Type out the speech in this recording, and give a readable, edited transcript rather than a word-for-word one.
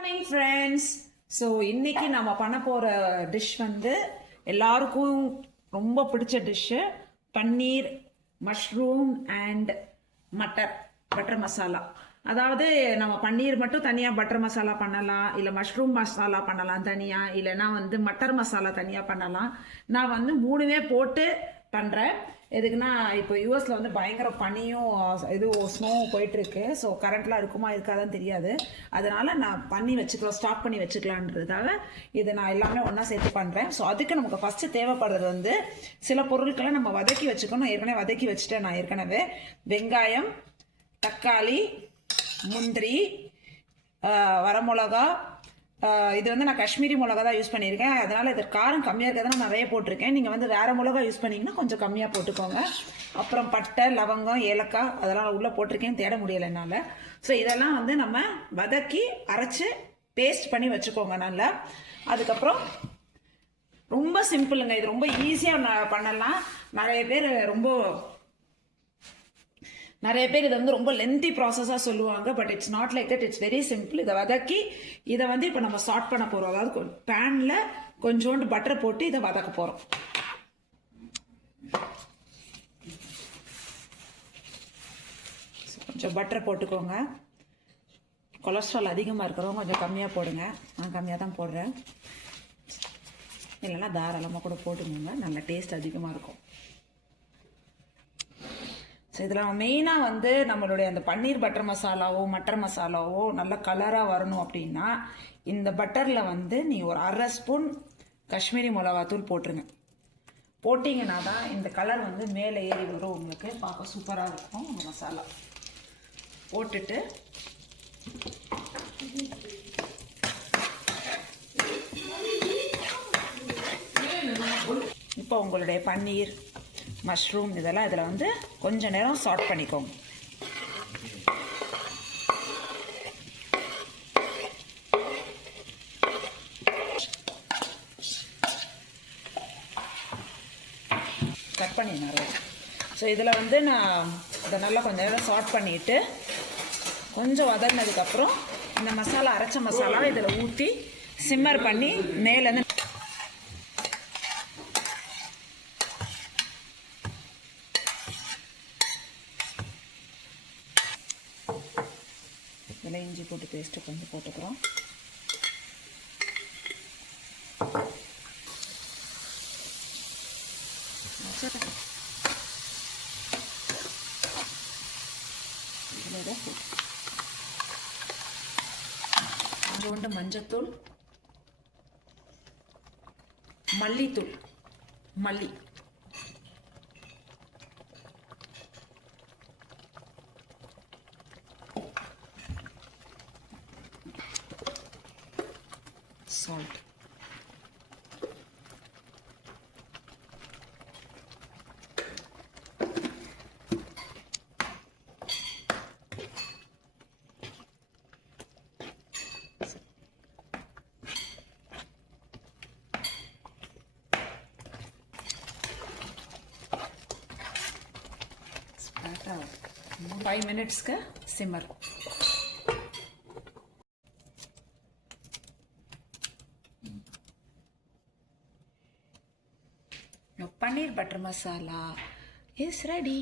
Morning friends. So இன்னைக்கு நம்ம பண்ண போகிற டிஷ் வந்து எல்லாருக்கும் ரொம்ப பிடிச்ச dish paneer mushroom and butter masala. அதாவது நம்ம பன்னீர் மட்டும் தனியாக பட்டர் மசாலா பண்ணலாம், இல்லை மஷ்ரூம் மசாலா பண்ணலாம் தனியாக, இல்லைன்னா வந்து மட்டர் மசாலா தனியாக பண்ணலாம். நான் வந்து மூணுமே போட்டு பண்ணுறேன். எதுக்குன்னா இப்போ யூஎஸில் வந்து பயங்கர பனியும் ஸ்னோவும் போயிட்டுருக்கு. ஸோ கரண்ட்லாம் இருக்குமா இருக்காதான்னு தெரியாது. அதனால் நான் ஸ்டாக் பண்ணி வச்சுக்கலான்றதுக்காக இதை நான் எல்லாமே ஒன்றா சேர்த்து பண்ணுறேன். ஸோ அதுக்கு நமக்கு ஃபஸ்ட்டு தேவைப்படுறது வந்து சில பொருட்களை நம்ம வதக்கி வச்சுக்கணும். ஏற்கனவே வதக்கி வச்சுட்டேன் நான் ஏற்கனவே. வெங்காயம், தக்காளி, முந்திரி, வரமிளகா. இது வந்து நான் காஷ்மீரி மிளகா தான் யூஸ் பண்ணியிருக்கேன். அதனால் இது காரம் கம்மியாக இருக்கிறத நான் நிறைய போட்டிருக்கேன். நீங்கள் வந்து வேறு மிளகா யூஸ் பண்ணிங்கன்னா கொஞ்சம் கம்மியாக போட்டுக்கோங்க. அப்புறம் பட்டை, லவங்கம், ஏலக்காய் அதெல்லாம் உள்ளே போட்டிருக்கேன், தேட முடியலை என்னால். ஸோ இதெல்லாம் வந்து நம்ம வதக்கி அரைச்சி பேஸ்ட் பண்ணி வச்சுக்கோங்க நல்லா. அதுக்கப்புறம் ரொம்ப சிம்பிளுங்க, இது ரொம்ப ஈஸியாக பண்ணலாம். நிறைய பேர் இதை வந்து ரொம்ப லென்த்தி ப்ராசஸாக சொல்லுவாங்க. But it's not like that, it's very simple. இதை வதக்கி இதை வந்து இப்போ நம்ம சாட் பண்ண போகிறோம். அதாவது பேனில் கொஞ்சோண்டு பட்டர் போட்டு இதை வதக்க போகிறோம். கொஞ்சம் பட்டர் போட்டுக்கோங்க. கொலஸ்ட்ரால் அதிகமாக இருக்கிறவங்க கொஞ்சம் கம்மியாக போடுங்க. நான் கம்மியாக தான் போடுறேன். இல்லைன்னா தாராளமாக கூட போட்டுக்கோங்க, நல்ல டேஸ்ட் அதிகமாக இருக்கும். ஸோ இதில் மெயினாக வந்து நம்மளுடைய அந்த பன்னீர் பட்டர் மசாலாவோ மட்டர் மசாலாவோ நல்ல கலராக வரணும் அப்படின்னா இந்த பட்டரில் வந்து நீங்கள் ஒரு 1/2 ஸ்பூன் காஷ்மீரி மிளகாத்தூள் போட்டுருங்க. போட்டிங்கன்னா தான் இந்த கலர் வந்து மேலே ஏறி வரும், உங்களுக்கு பார்க்க சூப்பராக இருக்கும் இந்த மசாலா. போட்டுட்டு இப்போ உங்களுடைய பன்னீர் மஷ்ரூம் இதெல்லாம் இதில் வந்து கொஞ்சம் நேரம் சாட் பண்ணிக்கோங்க. கட் பண்ணி நிறைய. ஸோ இதில் வந்து நான் இதை நல்லா கொஞ்சம் நேரம் சாட் பண்ணிவிட்டு கொஞ்சம் வதங்கினதுக்கப்புறம் இந்த மசாலா அரைச்ச மசாலா இதில் ஊற்றி சிம்மர் பண்ணி மேலேருந்து இதில் இஞ்சி போட்டு பேஸ்ட்டு கொஞ்சம் போட்டுக்கிறோம். கொஞ்சோண்டு மஞ்சத்தூள், மல்லித்தூள், மல்லி, salt. Spread out. 5 minutes ka simmer. Your paneer butter masala is ready.